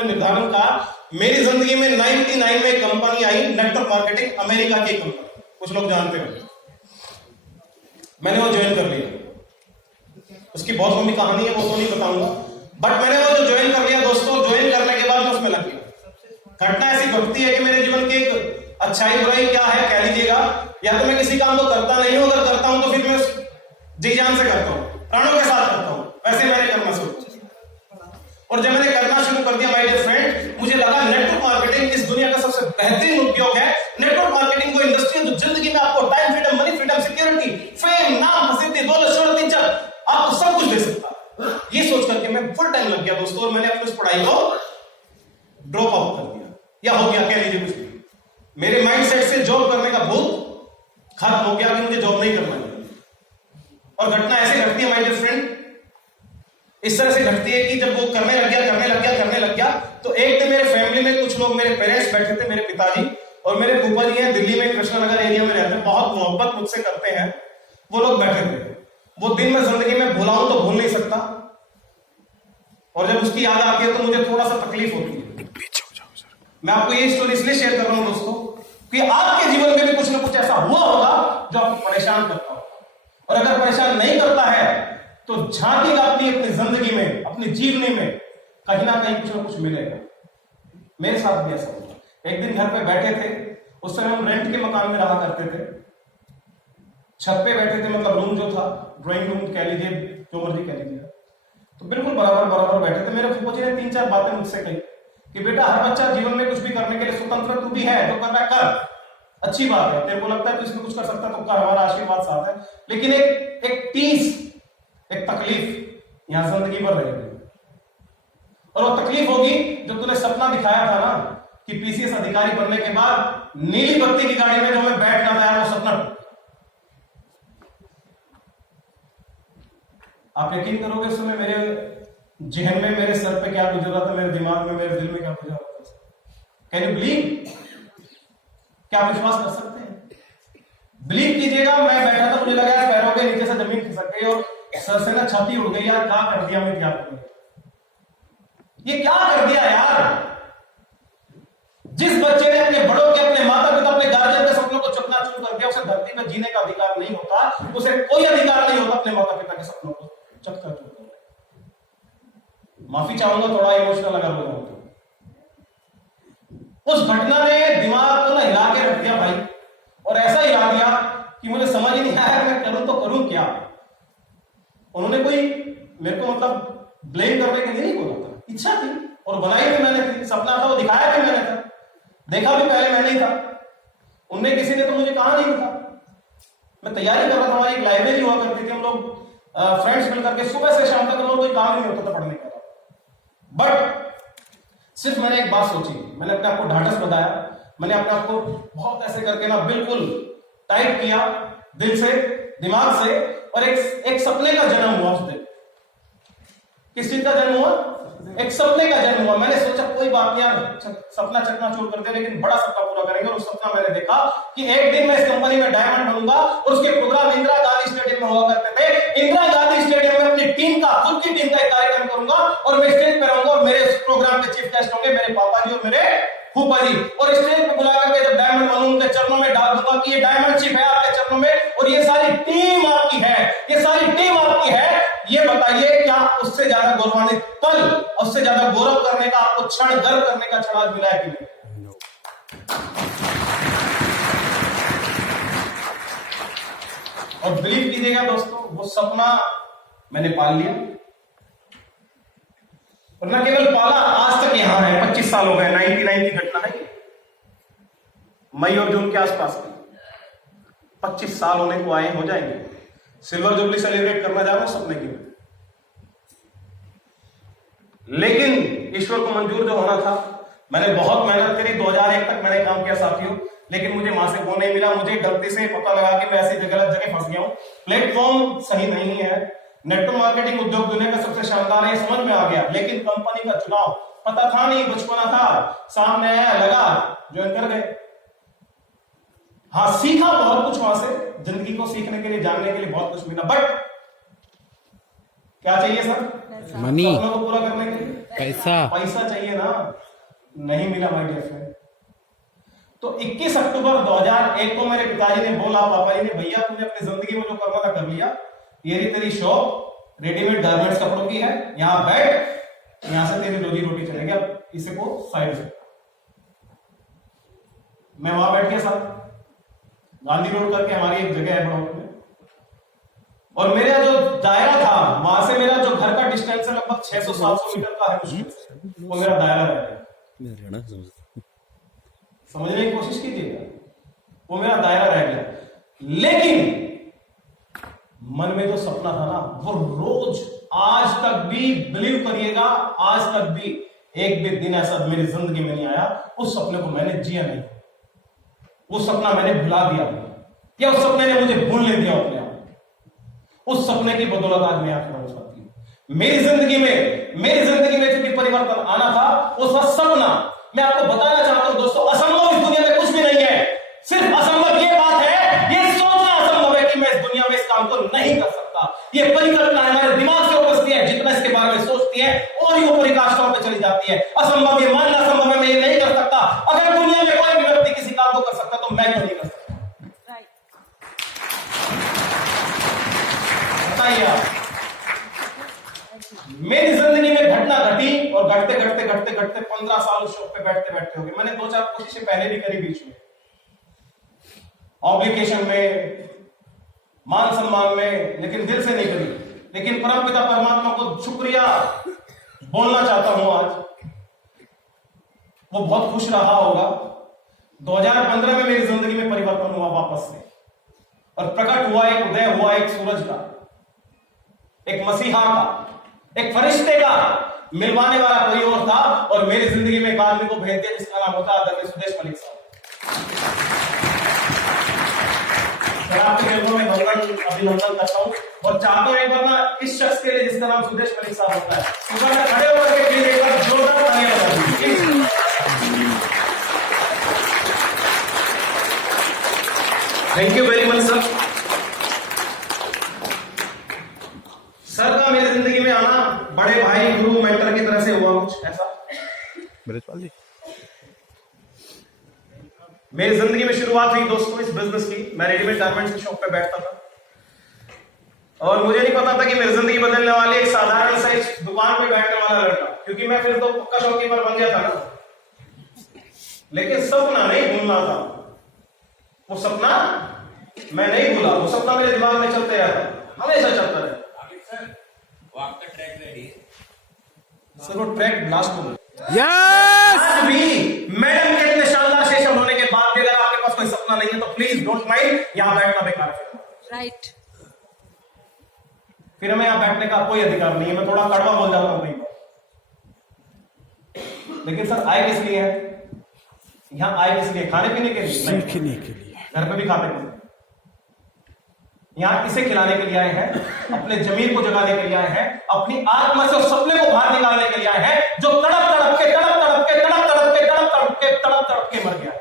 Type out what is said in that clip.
उन्होंने निर्धारण कहा। मेरी जिंदगी में 99 में कंपनी आई, नेटवर्क मार्केटिंग, अमेरिका की कंपनी, कुछ लोग जानते हो। मैंने वो ज्वाइन कर लिया। उसकी बहुत लंबी कहानी है, वो तो नहीं बताऊंगा, बट मैंने वो जो ज्वाइन कर लिया दोस्तों, ज्वाइन करने के बाद मैं उसमें लग गया। घटना ऐसी घटती है कि मेरे जीवन की एक अच्छाई बुराई क्या है कह लीजिएगा, या तो मैं किसी काम को करता नहीं हूं, अगर करता हूं तो फिर मैं जी जान से करता हूं, प्राणों के साथ करता हूं, वैसे मैंने करना शुरू। और जब मैंने करना शुरू कर दिया माय डियर फ्रेंड, मुझे लगा नेटवर्क मार्केटिंग इस दुनिया का सबसे बेहतरीन उद्योग है। नेटवर्क मार्केटिंग को इंडस्ट्री जो जिंदगी में आपको time freedom, money freedom, security, fame, नाम, प्रसिद्धि, दौलत, शोहरत, इज्जत, आपको सब कुछ दे सकता है। ये सोच करके मैं फुल टाइम लग गया दोस्तों, और मैंने अपनी उस पढ़ाई को ड्रॉप आउट कर दिया, या हो गया कह लीजिए कुछ भी। मेरे माइंडसेट से जॉब करने का भूत खत्म हो गया कि मुझे जॉब नहीं करना है। और घटना ऐसे घटती है माय डियर फ्रेंड, इस तरह से घटती है कि जब वो करने लग गया तो एक दिन मेरे फैमिली में कुछ लोग, मेरे पेरेंट्स बैठे थे, मेरे पिताजी और मेरे फूफा जी हैं, दिल्ली में कृष्णानगर एरिया में रहते हैं, बहुत मोहब्बत मुझसे करते हैं, वो लोग बैठे थे। वो दिन मैं जिंदगी में भुलाऊं तो भूल नहीं सकता, और जब उसकी याद आती है तो मुझे थोड़ा सा तकलीफ होती है। मैं आपको ये स्टोरी इसलिए शेयर कर रहा हूं दोस्तों कि आपके जीवन में भी कुछ ना कुछ ऐसा हुआ होगा जो आपको परेशान करता होगा, और अगर परेशान नहीं करता है तो झांकेगा अपनी जिंदगी में, अपनी जीवनी में, कहीं ना कहीं कुछ ना कुछ मिलेगा। मेरे साथ भी ऐसा हुआ। एक दिन घर पे बैठे थे, उस समय हम रेंट के मकान में रहा करते थे, छत पे बैठे थे, मतलब रूम जो था, ड्राइंग रूम कह लीजिए, जो मर्जी कह लीजिए, तो बिल्कुल बराबर बैठे थे। मेरे फूफा जी ने 3-4 बातें मुझसे कही कि बेटा, हर बच्चा जीवन में कुछ भी करने के लिए स्वतंत्र, तू भी है, जो कर रहा है कर, अच्छी बात है, तेरे को लगता है तू इसमें कुछ कर सकता है तो कर, हमारा आशीर्वाद साथ है, लेकिन एक टीस, एक तकलीफ यहां जिंदगी भर रहेगी, और वो तकलीफ होगी जो तूने सपना दिखाया था ना कि पीसीएस अधिकारी बनने के बाद नीली बत्ती की गाड़ी में जो मैं बैठना था, वो सपना। आप यकीन करोगे उस समय मेरे जहन में, मेरे सर पे क्या गुजर रहा था, मेरे दिमाग में, मेरे दिल में क्या गुजर रहा था? Can you believe? क्या आप विश्वास कर सकते हैं? बिलीव कीजिएगा, मैं बैठा था, मुझे लगा यार पैरों के नीचे से जमीन खिसक गई और सर से ना छाती उड़ गई, यार क्या कर दिया मैं, क्या कर दिया, ये क्या कर दिया यार। जिस बच्चे ने अपने बड़ों के, अपने माता पिता, अपने गार्जियन के सपनों को चकनाचूर कर दिया, उसे धरती पर जीने का अधिकार नहीं होता, उसे कोई अधिकार नहीं होता अपने माता पिता के सपनों को चकनाचूर करने। माफी चाहूंगा, थोड़ा इमोशनल अगर हो जाऊं तो। उस घटना ने दिमाग को ना हिला के रख दिया भाई, और ऐसा हिला दिया कि मुझे समझ ही नहीं आया मैं करूं तो करूं क्या। उन्होंने कोई मेरे को मतलब ब्लेम करने के लिए नहीं बोला था, इच्छा थी और बनाई भी मैंने थी, सपना था वो दिखाया भी मैंने था, देखा भी पहले मैंने ही था, उनने किसी ने तो मुझे कहा नहीं था। मैं तैयारी कर रहा था, हमारी एक लाइब्रेरी हुआ करती थी, हम लोग फ्रेंड्स मिलकर के सुबह से शाम तक हम लोग कोई काम ही नहीं होता था पढ़ने का। बट सिर्फ मैंने एक बात सोची, मैंने अपने आप को ढाढ़स बताया, मैंने अपने आप को बहुत ऐसे करके ना बिल्कुल टाइप किया दिल से, दिमाग से, और एक सपने का जन्म हुआ उस दिन। किस चीज का जन्म हुआ? एक सपने का जन्म हुआ। मैंने सोचा कोई बात नहीं यार, सपना चकनाचूर कर दे, लेकिन बड़ा सपना पूरा करेंगे। और उस सपना मैंने देखा कि एक दिन मैं इस कंपनी में डायमंड बनूंगा, और उसके प्रोग्राम इंदिरा गांधी स्टेडियम में हुआ करते थे। इंदिरा गांधी स्टेडियम में अपनी टीम का, खुद की टीम का एक कार्यक्रम करूंगा, और मैं स्टेज पे रहूंगा, और मेरे प्रोग्राम के चीफ गेस्ट होंगे मेरे पापा जी और मेरे फूफा जी, और स्टेज पे बुला करके जब डायमंड बनूंगा उनके चरणों में डाल दूंगा कि ये डायमंड चिप है आपके चरणों में, और ये सारी टीम आपकी है, ये सारी टीम आपकी है। ये बताइए क्या उससे ज्यादा गौरवान्वित पल, उससे ज्यादा गौरव करने का, आपको क्षण गर्व करने का क्षण आज मिला है कि नहीं? और बिलीव कीजिएगा दोस्तों, वो सपना मैंने पाल लिया, और न केवल पाला, आज तक यहां है। 25 साल हो गए, 99 की घटना है, मई और जून के आसपास की। 25 साल होने को आए, हो जाएंगे। सिल्वर जुबली सेलिब्रेट करना जा रहा हूं सपने की। लेकिन ईश्वर को मंजूर जो होना था, मैंने बहुत मेहनत करी, 2001 तक मैंने काम किया साथियों, लेकिन मुझे वहां से वो नहीं मिला। मुझे गलती से पता लगा कि मैं ऐसी गलत जगह फंस गया हूं, प्लेटफॉर्म सही नहीं है। नेटवर्क मार्केटिंग उद्योग दुनिया का सबसे शानदार है, समझ में आ गया, लेकिन कंपनी का चुनाव पता था नहीं, बचपना था, सामने आया, लगा, ज्वाइन कर गए। हाँ, सीखा बहुत कुछ वहां से, जिंदगी को सीखने के लिए, जानने के लिए बहुत कुछ मिला। बट क्या चाहिए सर? मनी, सपनों को पूरा करने के लिए पैसा। पैसा चाहिए ना, नहीं मिला माय डियर फ्रेंड। तो 21 अक्टूबर 2001 को मेरे पिताजी ने बोला, पापा जी ने, भैया तूने अपनी जिंदगी में जो करना था कर लिया, ये रही तेरी शॉप रेडीमेड गारमेंट्स कपड़ों की है, यहां बैठ, यहां से तेरी रोजी रोटी चलेगी, अब इसे को साइड से। मैं वहां बैठ गया साहब, गांधी रोड करके हमारी एक जगह है बड़ौदा में, और मेरा जो दायरा था वहां से मेरा जो घर का डिस्टेंस है लगभग 600-700 मीटर का है, वो मेरा दायरा रह गया। समझने की कोशिश कीजिएगा, वो मेरा दायरा रह गया। लेकिन मन में जो सपना था ना, वो रोज आज तक भी, बिलीव करिएगा, आज तक भी एक भी दिन ऐसा मेरी जिंदगी में नहीं आया उस सपने को मैंने जिया नहीं, वो सपना मैंने भुला दिया, या उस सपने ने मुझे भूलने दिया अपने आप। उस सपने की बदौलत आज मैं यहाँ खड़ा हो सकती हूं। मेरी जिंदगी में चूंकि परिवर्तन आना था, उसका सपना मैं आपको बताना चाहता हूं दोस्तों, असंभव इस दुनिया में कुछ भी नहीं है। सिर्फ असंभव ये बात है, ये सोचना असंभव है कि मैं इस दुनिया में इस काम को नहीं कर सकता। ये परिकल्पना हमारे दिमाग से उपजती है, जितना इसके बारे में सोचती है और ही वो परिकाष्ठाओं पर चली जाती है। असंभव, ये मानना असंभव है, मैं ये नहीं कर सकता। अगर दुनिया में कोई भी व्यक्ति किसी काम को कर सकता तो मैं क्यों नहीं कर सकता? बताइए आप। मेरी जिंदगी में घटना घटी और घटते घटते घटते घटते 15 साल उस शॉप पे बैठते बैठते हो गए। मैंने 2-4 कोशिशें पहले भी करी बीच में, ऑब्लिगेशन में, मान सम्मान में, लेकिन दिल से नहीं करी। लेकिन परमपिता परमात्मा को शुक्रिया बोलना चाहता हूं आज, वो बहुत खुश रहा होगा। 2015 में मेरी जिंदगी में परिवर्तन हुआ वापस से, और प्रकट हुआ एक उदय हुआ एक सूरज का, एक मसीहा का, एक फरिश्ते का। मिलवाने वाला कोई और था, और मेरी जिंदगी में एक आदमी को भेज दिया जिसका नाम होता है आदरणीय सुदेश मलिक साहब। आपके दिलों में अभिनंदन करता हूं और चाहता हूं एक बार ना इस शख्स के लिए जिसका नाम सुदेश मलिक साहब होता है, खड़े होकर के प्लीज एक बार जोरदार तालियां बजा दीजिए। Thank you very much sir. Sir का मेरी जिंदगी में आना बड़े भाई, गुरु, मेंटर की तरह से हुआ कुछ ऐसा। मेरी जिंदगी में शुरुआत हुई दोस्तों इस बिजनेस की। मैं रेडीमेड गारमेंट्स की शॉप पे बैठता था, और मुझे नहीं पता था कि मेरी जिंदगी बदलने वाली एक साधारण सा इस दुकान पे बैठने वाला लड़का, क्योंकि मैं फिर तो पक्का शॉपकीपर बन गया था ना। लेकिन सपना नहीं भूलना था, वो सपना मैं नहीं भूला, वो सपना मेरे दिमाग में चलते रहता, हमेशा चलता रहता। वो आपका ट्रैक रेडी है सर, वो ट्रैक ब्लास्ट हो गया। यस! आज भी मैडम के इतने शानदार सेशन होने के बाद भी अगर आपके पास कोई सपना नहीं है तो प्लीज डोंट माइंड, यहां बैठना बेकार है। राइट। फिर हमें यहां बैठने का कोई अधिकार नहीं है। मैं थोड़ा कड़वा बोल जाता हूं कई बार, लेकिन सर आए किस लिए है? यहां आए किस लिए? खाने पीने के लिए? सीखने के लिए। घर पे भी खाते हैं। यहां किसे खिलाने के लिए आए हैं? अपने जमीन को जगाने के लिए आए हैं, अपनी आत्मा से उस सपने को बाहर निकालने के लिए आए हैं जो तड़प तड़प के मर गया है।